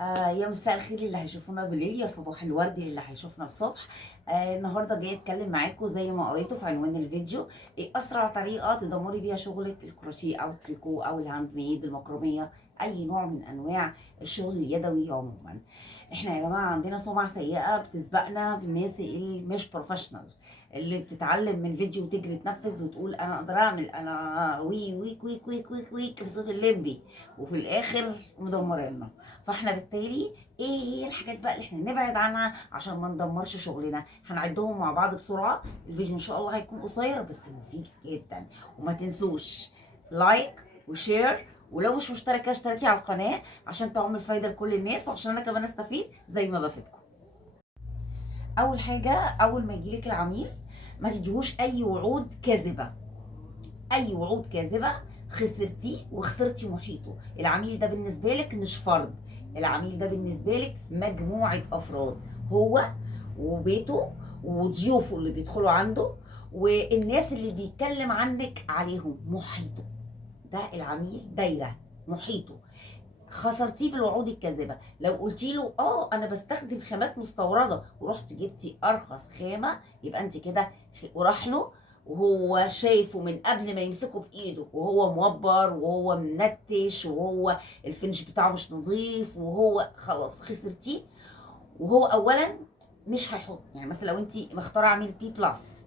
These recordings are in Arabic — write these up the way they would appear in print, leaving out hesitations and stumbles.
يا مساء الخير اللي هيشوفونا بالليل، يا صباح الورد اللي هيشوفنا الصبح. النهارده جايه اتكلم معاكم زي ما قريته في عنوان الفيديو، ايه اسرع طريقه تدمري بيها شغلك الكروشيه او التريكو او الهاند ميد المكرميه، اي نوع من انواع الشغل اليدوي عموما. احنا يا جماعه عندنا سمعه سيئه بتسبقنا بالناس اللي مش بروفيشنال، اللي بتتعلم من فيديو وتجري تنفذ وتقول انا اقدر اعمل، انا وي ويك ويك ويك ويك ويك بصوت الليمبي، وفي الاخر مدمريننا. فاحنا بالتالي ايه هي الحاجات بقى اللي احنا نبعد عنها عشان ما ندمرش شغلنا؟ هنعدهم مع بعض بسرعه. الفيديو ان شاء الله هيكون قصير بس مفيد جدا. وما تنسوش لايك وشير، ولو مش مشتركه اشتركي على القناه عشان تعمل فايده لكل الناس وعشان انا كمان استفيد زي ما بفيدكم. اول حاجه، اول ما يجيلك العميل ما تديهوش اي وعود كاذبه. اي وعود كاذبه خسرتيه وخسرتي محيطه. العميل ده بالنسبه لك مش فرد، العميل ده بالنسبه لك مجموعه افراد، هو وبيته وضيوفه اللي بيدخلوا عنده والناس اللي بيتكلم عنك عليهم، محيطه. ده العميل دايره محيطه. خسرتيه بالوعود الكاذبه. لو قلتي له انا بستخدم خامات مستورده ورحت جبتي ارخص خامه، يبقى انت كده وراح له وهو شايفه من قبل ما يمسكه بايده وهو موبر وهو منتش وهو الفينش بتاعه مش نظيف، وهو خلاص خسرتيه. وهو اولا مش هيحط، يعني مثلا لو انت مختاره عميل بي بلس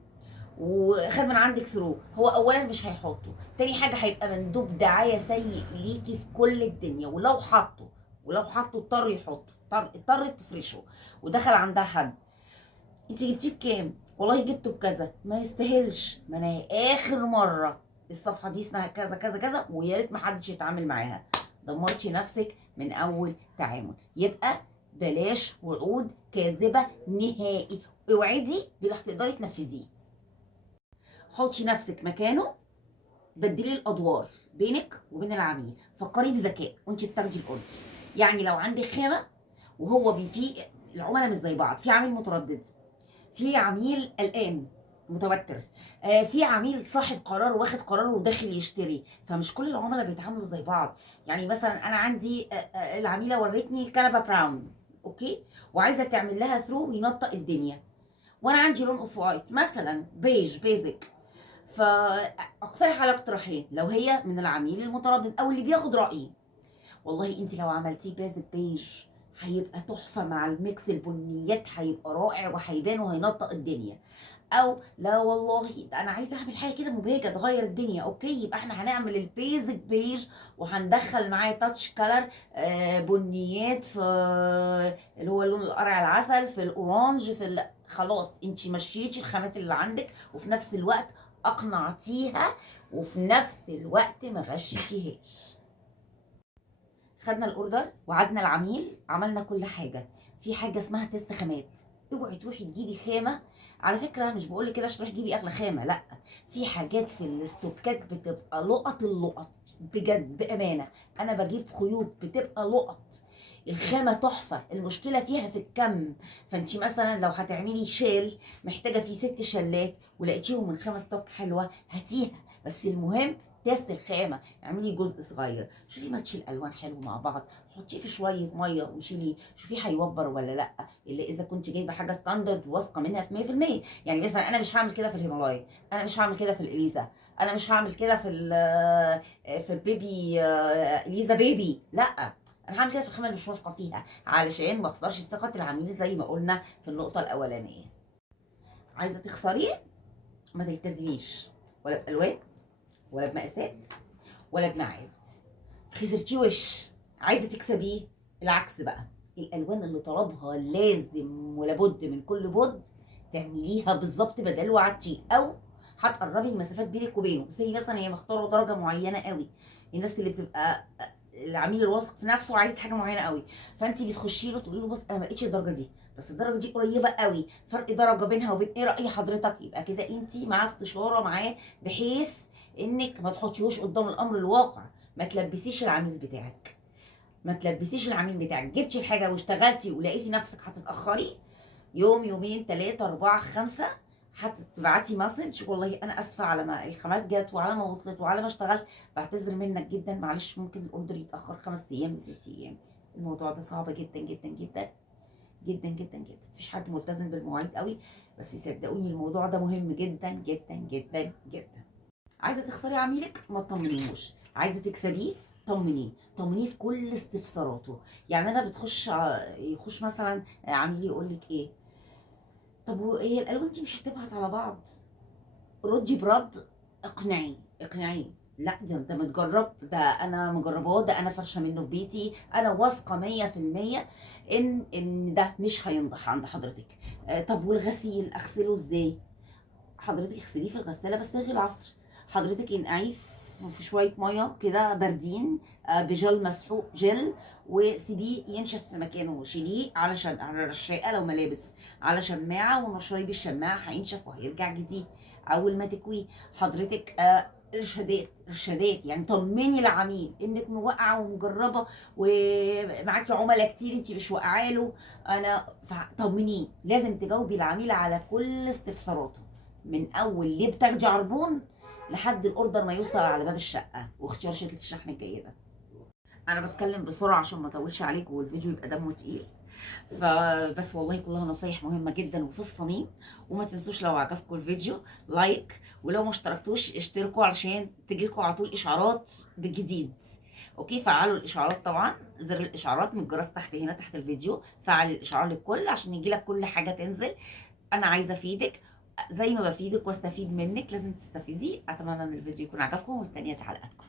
وخد من عندك ثرو، هو اولا مش هيحطه. تاني حاجه هيبقى مندوب دعايه سيء ليكي في كل الدنيا. ولو حطه اضطر يحطه، اضطر تفرشه. ودخل عندها حد، انت جبتيه بكام؟ والله جبته بكذا. ما يستاهلش، ما انا اخر مره الصفحه دي اسمها كذا كذا كذا ويا ريت ما حدش يتعامل معاها. دمرتي نفسك من اول تعامل. يبقى بلاش وعود كاذبه نهائي. اوعدي باللي هتقدري تنفذيه. حطي نفسك مكانه، بدلي الادوار بينك وبين العميل. فكري بذكاء وانت بتاخدي الاوردر. يعني لو عندك خامه وهو في العملاء مش زي بعض، في عميل متردد، في عميل قلقان متوتر، في عميل صاحب قرار واخد قرار وداخل يشتري، فمش كل العملاء بيتعاملوا زي بعض. يعني مثلا انا عندي العميله ورتني الكنبه براون، اوكي، وعايزه تعمل لها ثرو وينطق الدنيا، وانا عندي لون اوف وايت مثلا بيج بيزك. فاقترح على اقتراحين لو هي من العميل المتردد او اللي بياخد رايي. والله انت لو عملتيه بيزك بيج هيبقى تحفه مع الميكس البنيات، هيبقى رائع وهيبان وهينطق الدنيا. او لا والله ده انا عايزه اعمل حاجه كده مبهجه تغير الدنيا، اوكي، يبقى احنا هنعمل البيزك بيج وهندخل معاه تاتش كلر، بنيات في اللي هو لون القرع العسل، في الاورانج، خلاص انت مشيتي الخامات اللي عندك وفي نفس الوقت اقنعتيها وفي نفس الوقت ما غشتيهاش. خدنا الاوردر وعدنا العميل، عملنا كل حاجه. في حاجه اسمها تيست خامات. اوعي تروحي تجيبي خامه، على فكره مش بقول لك كده عشان تروحي تجيبي اغلى خامه، لا، في حاجات في الاستوكات بتبقى لقط اللقط بجد بامانه. انا بجيب خيوط بتبقى لقط، الخامه تحفه، المشكله فيها في الكم. فانت مثلا لو هتعملي شيل محتاجه فيه 6 شلات ولقيتيهم من 5 ستوك حلوه هاتيها. بس المهم تيست الخامه، اعملي جزء صغير، شوفي ماتش الالوان حلو مع بعض، حطيه في شويه ميه وشيليه، شوفي هيوبر ولا لا. الا اذا كنت جايبه حاجه ستاندرد واثقه منها في 100%. يعني مثلا انا مش هعمل كده في الهيمالايا، انا مش هعمل كده في الاليزا، انا مش هعمل كده في البيبي اليزا بيبي، لا، انا هعمل كده في الخامه اللي مش واثقه فيها علشان ما اخسرش ثقه العميل زي ما قلنا في النقطه الاولانيه. عايزه تخسريه؟ ما تلتزميش ولا بالوان ولا بمقاسات ولا بميعاد. خسرتيه وش. عايزه تكسبيه؟ العكس بقى، الالوان اللي طلبها لازم ولابد من كل بد تعمليها بالظبط بدل وعدتيه، او هتقربي المسافات بينك وبينه. زي مثلا هي مختاره درجه معينه قوي، الناس اللي بتبقى العميل الواثق في نفسه وعايز حاجه معينه قوي، فانت بتخشي له تقولي له بص انا ما لقيتش الدرجه دي، بس الدرجه دي قريبه قوي، فرق درجه بينها وبين، ايه راي حضرتك؟ يبقى كده انت مع استشاره معاه بحيث انك ما تحطيهوش قدام الامر الواقع. ما تلبسيش العميل بتاعك، ما تلبسيش العميل بتاعك. جبتي الحاجه واشتغلتي ولقيتي نفسك هتتاخري يوم يومين 3 4 5، هتبعتي مسج والله انا اسفه على ما الخامات جت وعلى ما وصلت وعلى ما اشتغلت، بعتذر منك جدا، معلش ممكن الاوردر يتاخر 5 ايام ل6 ايام. الموضوع ده صعب جدا جدا جدا جدا جدا جدا. مفيش حد ملتزم بالمواعيد قوي، بس صدقوني الموضوع ده مهم جدا جدا جدا جدا. عايزه تخسري عميلك ما تطمنيهوش، عايزه تكسبيه طمنيه، طمنيه في كل استفساراته. يعني انا بتخش يخش مثلا عميل يقول لك ايه، طب وهي الالوان دي مش هتبهت على بعض؟ ردي برد، اقنعي اقنعيه. لا ده متجرب، ده انا مجرباه، ده انا فرشه منه في بيتي، انا واثقه 100% ان ده مش هينضح عند حضرتك. طب والغسيل اغسله ازاي؟ حضرتك اغسليه في الغساله بس الغي العصر. حضرتك انقعيه في شويه ميه كده باردين، بجل مسحوق جل، وسيبيه ينشف في مكانه، وشيليه على على رشاقه لو ملابس، على شماعه ونشريه بالشماعه، هينشف وهيرجع جديد اول ما تكويه. حضرتك ارشادات ارشادات، يعني طمني العميل انك موقعه ومجربه ومعاكي عملاء كتير انت مش واقعه له. انا طمنيه، لازم تجاوبي العميل على كل استفساراته، من اول ليه بتاخدي عربون لحد الاوردر ما يوصل على باب الشقه واختيار شركه الشحن الجيده. انا بتكلم بسرعه عشان ما اطولش عليكم والفيديو يبقى دمه تقيل، فبس والله كلها نصايح مهمه جدا وفي الصميم. وما تنسوش لو عجبكم الفيديو لايك، ولو ما اشتركتوش اشتركوا علشان تجيلكوا على طول اشعارات بالجديد. اوكي، فعلوا الاشعارات طبعا، زر الاشعارات من الجرس تحت هنا تحت الفيديو، فعل الاشعار للكل عشان يجيلك كل حاجه تنزل. انا عايزه افيدك زي ما بفيدك واستفيد منك، لازم تستفيدي. اتمنى ان الفيديو يكون عجبكم، ومستنيه تعليقاتكم.